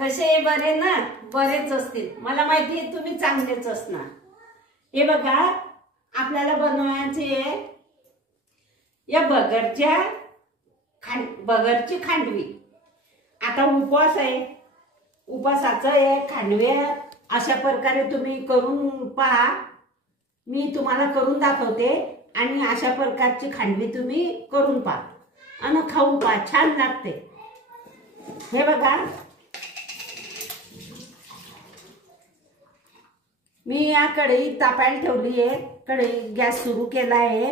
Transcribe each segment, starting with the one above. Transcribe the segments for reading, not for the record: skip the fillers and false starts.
कसे बरे ना? बरेच असतील, मला माहिती आहे तुम्ही चांगलेच असणार। हे बघा आपल्याला बनवायचे आहे या बगरची खांडवी। आता उपवास आहे, उपवासाचं हे खांडवे अशा प्रकारे तुम्ही करून पहा। मी तुम्हाला करून दाखवते आणि अशा प्रकारची खांडवी तुम्ही करून पहा आणि खाऊन पहा, छान लागते। हे बघा मी या कढई तापायला ठेवली आहे, कढई गॅस सुरू केला आहे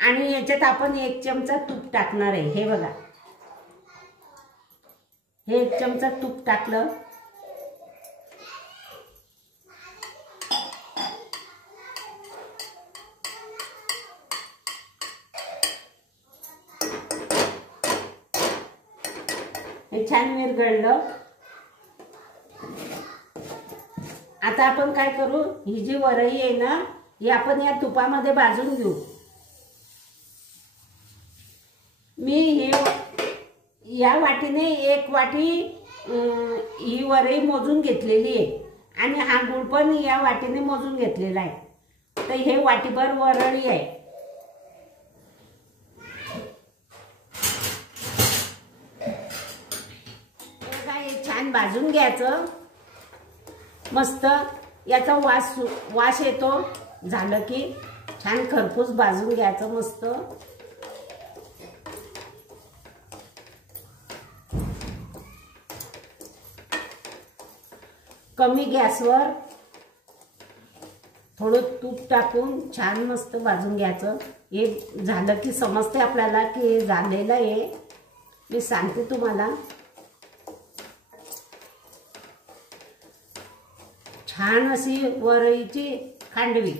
आणि याच्यात आपण 1 चमचा तूप टाकणार आहे। हे बघा हे 1 चमचा तूप टाकलं। हे छान विरघळलं। आता आपण काय करू, ही जी वरई आहे ना ही आपण या तुपामध्ये भाजून घेऊ। मी या वाटीने 1 वाटी ही वरई मोजून घेतलेली आहे आणि हा गुळ पण या वाटीने मोजून घेतलेला आहे। तर हे वाटीभर वरई आहे। हे छान भाजून घ्यायचं, मस्त याचा वास येतो। झालं की छान खरपूस भाजून घ्यायचं मस्त। कमी गॅसवर थोडं तूप टाकून छान मस्त भाजून घ्यायचं। हे झालं की समजते आपल्याला की हे झालेलं आहे। मी सांगते तुम्हाला, छान अशी वरईची खांडवी,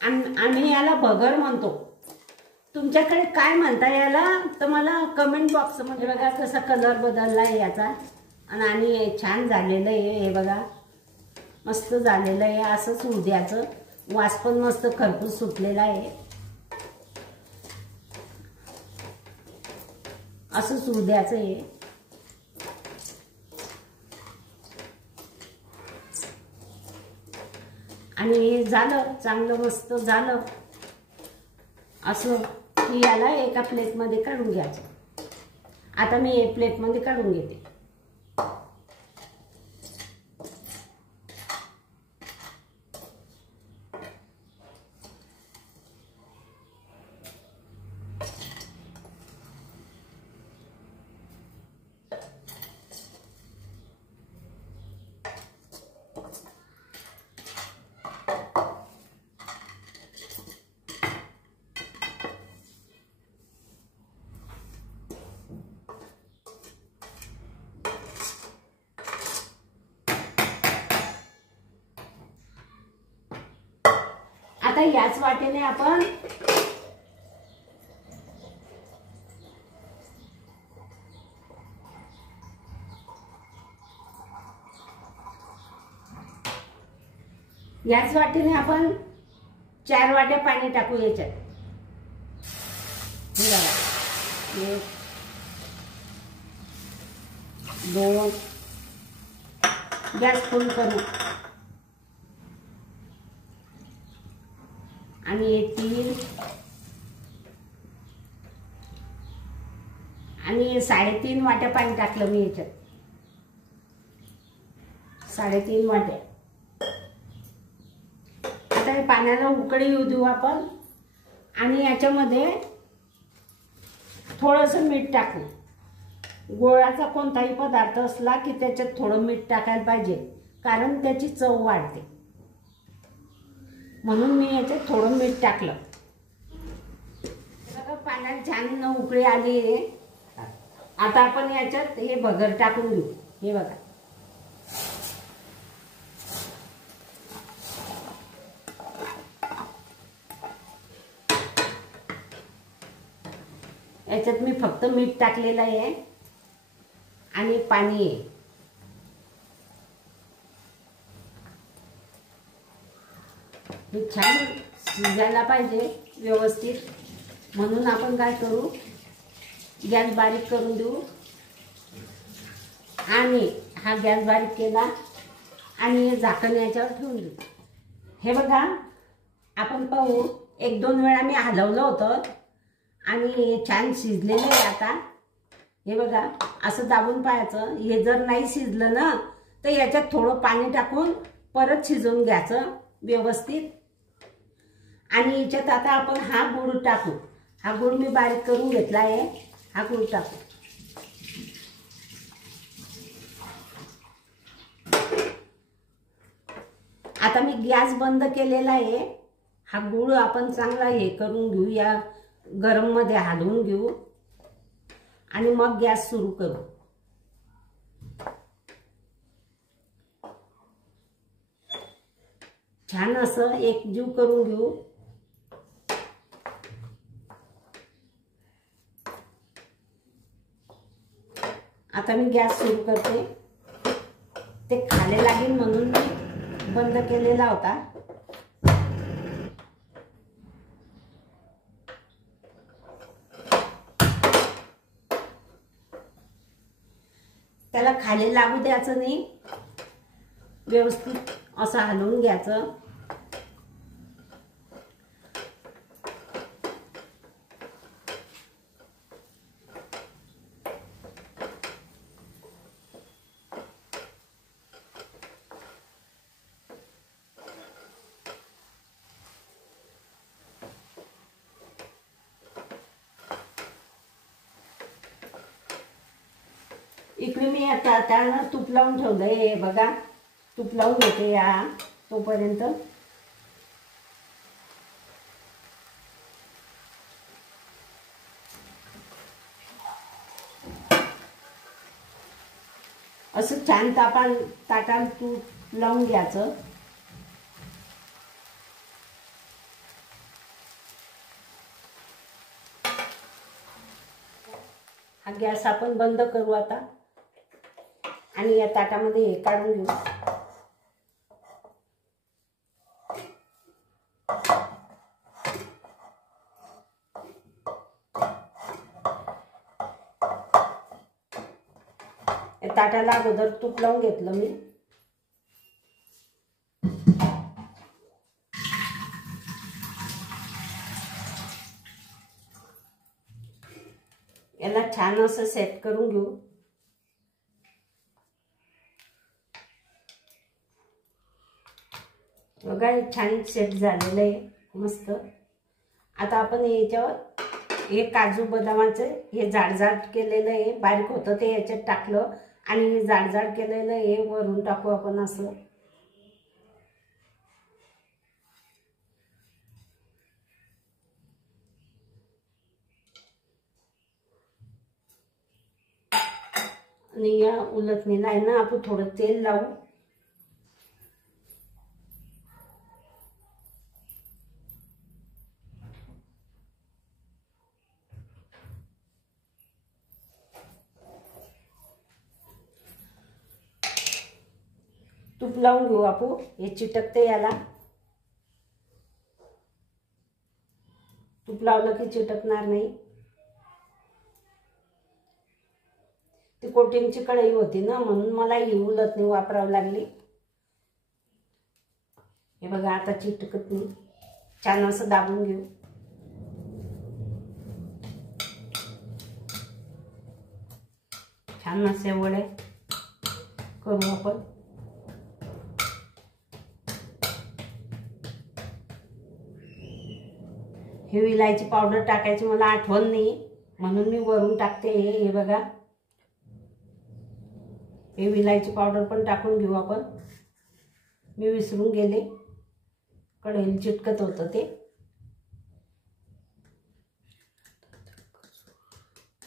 आम्ही याला भगर म्हणतो। तुमच्याकडे काय म्हणता याला तर मला कमेंट बॉक्समध्ये बघा कसा कलर बदलला आहे याचा आणि छान झालेलं आहे। हे बघा मस्त झालेलं आहे, असंच होऊ द्यायचं। वास पण मस्त खरपूस सुटलेला आहे, असंच होऊ द्यायचं आहे। आणि हे झालं, चांगलं मस्त झालं असं की याला एका प्लेटमध्ये काढून घ्यायचं। आता मी एक प्लेटमध्ये काढून घेते। आता याच वाटेने आपण याच वाटेने आपण 4 वाट्या पाणी टाकू याच्यात। हे बघा 1 2 गॅस फुल करू आणि 3 आणि 3.5 वाट्या पाणी टाकलं मी याच्यात। 3.5 वाट्या। आता हे पाण्याला उकळी येऊ देऊ आपण आणि याच्यामध्ये थोडंसं मीठ टाकू। गोळाचा कोणताही पदार्थ असला की त्याच्यात थोडं मीठ टाकायला पाहिजे, कारण त्याची चव वाढते, म्हणून मी याच्यात थोडं मीठ टाकलं। बघा पाण्यात छान उकळी आली आहे। आता आपण याच्यात हे भगर टाकून घेऊ। हे बघा याच्यात मी फक्त मीठ टाकलेलं आहे आणि पाणी आहे। हे छान शिजायला पाहिजे व्यवस्थित, म्हणून आपण काय करू, गॅस बारीक करून देऊ आणि हा गॅस बारीक केला आणि झाकण याच्यावर ठेवून देऊ. हे बघा, आपण पाहू. 1-2 वेळा मी हलवलं होतं आणि छान शिजलेलं आहे. आता हे बघा, असं दाबून पाहायचं. हे जर नाही शिजलं ना तर याच्यात थोडं पाणी टाकून परत शिजवून घ्यायचं व्यवस्थित. आणि याच्यात आता आपण हा गूळ टाकू. हा गूळ मी बारीक करून घेतला आहे. हा गूळ टाकू. आता मी गॅस बंद केलेला आहे. हा गूळ आपण चांगला हे करून घेऊ, या गरम मध्ये हलवून घेऊ आणि मग गॅस सुरू करू. छान असं एकजीव करून घेऊ. आता मी गॅस सुरू करते. ते खाले लागेल म्हणून मी बंद केलेला होता. त्याला खाली लागू द्यायचं नाही, व्यवस्थित असं हलवून घ्यायचं. इकडे मी आता त्याला तूप लावून ठेवलंय. हे बघा, तूप लावून घेते या तोपर्यंत. असं छान ताटाला तूप लावून घ्यायचं. हा गॅस आपण बंद करू आता आणि या ताटामध्ये हे काढून घेऊ. या ताटाला अगोदर तूप लावून घेतलं मी. याला छान असं सेट करून घेऊ. बघा, छान सेट झालेलं आहे मस्त. आता आपण याच्यावर हे काजू बदामाचं हे जाड केलेलं आहे, बारीक होतं ते याच्यात टाकलं आणि हे जाड केलेलं हे वरून टाकू आपण असं. आणि या उलटणीला आहे ना आपण थोडं तेल लावू. तूप लावून घेऊ आपण. हे चिटकते याला. तूप लावलं की चिटकणार नाही. ती कोटिंगची कढई होती ना म्हणून मला ही उलटणी वापरावी लागली. हे बघा, आता चिटकत नाही. छान असं दाबून घेऊ. छान असे वडे करू आपण. हे विलायची पावडर टाकायची मला आठवण नाही म्हणून मी वरून टाकते. हे बघा, हे विलायची पावडर पण टाकून घेऊ आपण. मी विसरून गेले, कढईला चिटकत होतं ते.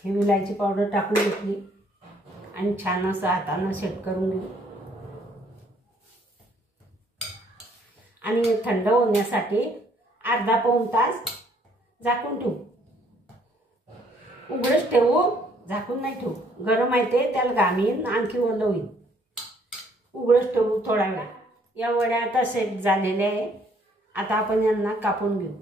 हे विलायची पावडर टाकून घेतली आणि छान असं हाताने सेट करून घेऊ. आणि थंड होण्यासाठी अर्धा-पाऊण तास झाकून ठेवू. उघडच ठेवू, झाकून नाही ठेवू. गरम आहे ते, त्याला घाम येईल आणखी ओलं होईल. उघडच ठेवू थोडा वेळ. या वड्या आता सेट झालेल्या आहे. आता आपण यांना कापून घेऊ.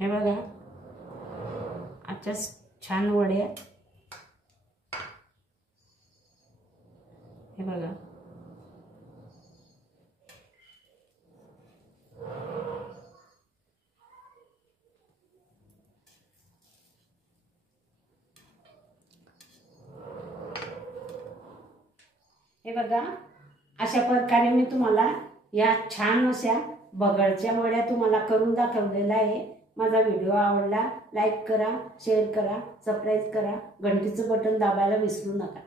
हे बघा आजच्या छान वड्या, हे बघा हे बघा अशा प्रकारे मी तुम्हाला या छान अशा भगरच्या वड्या तुम्हाला करून दाखवलेल्या आहे। माझा व्हिडिओ आवडला लाईक करा, शेअर करा, सबस्क्राईब करा, घंटीचं बटन दाबायला विसरू नका।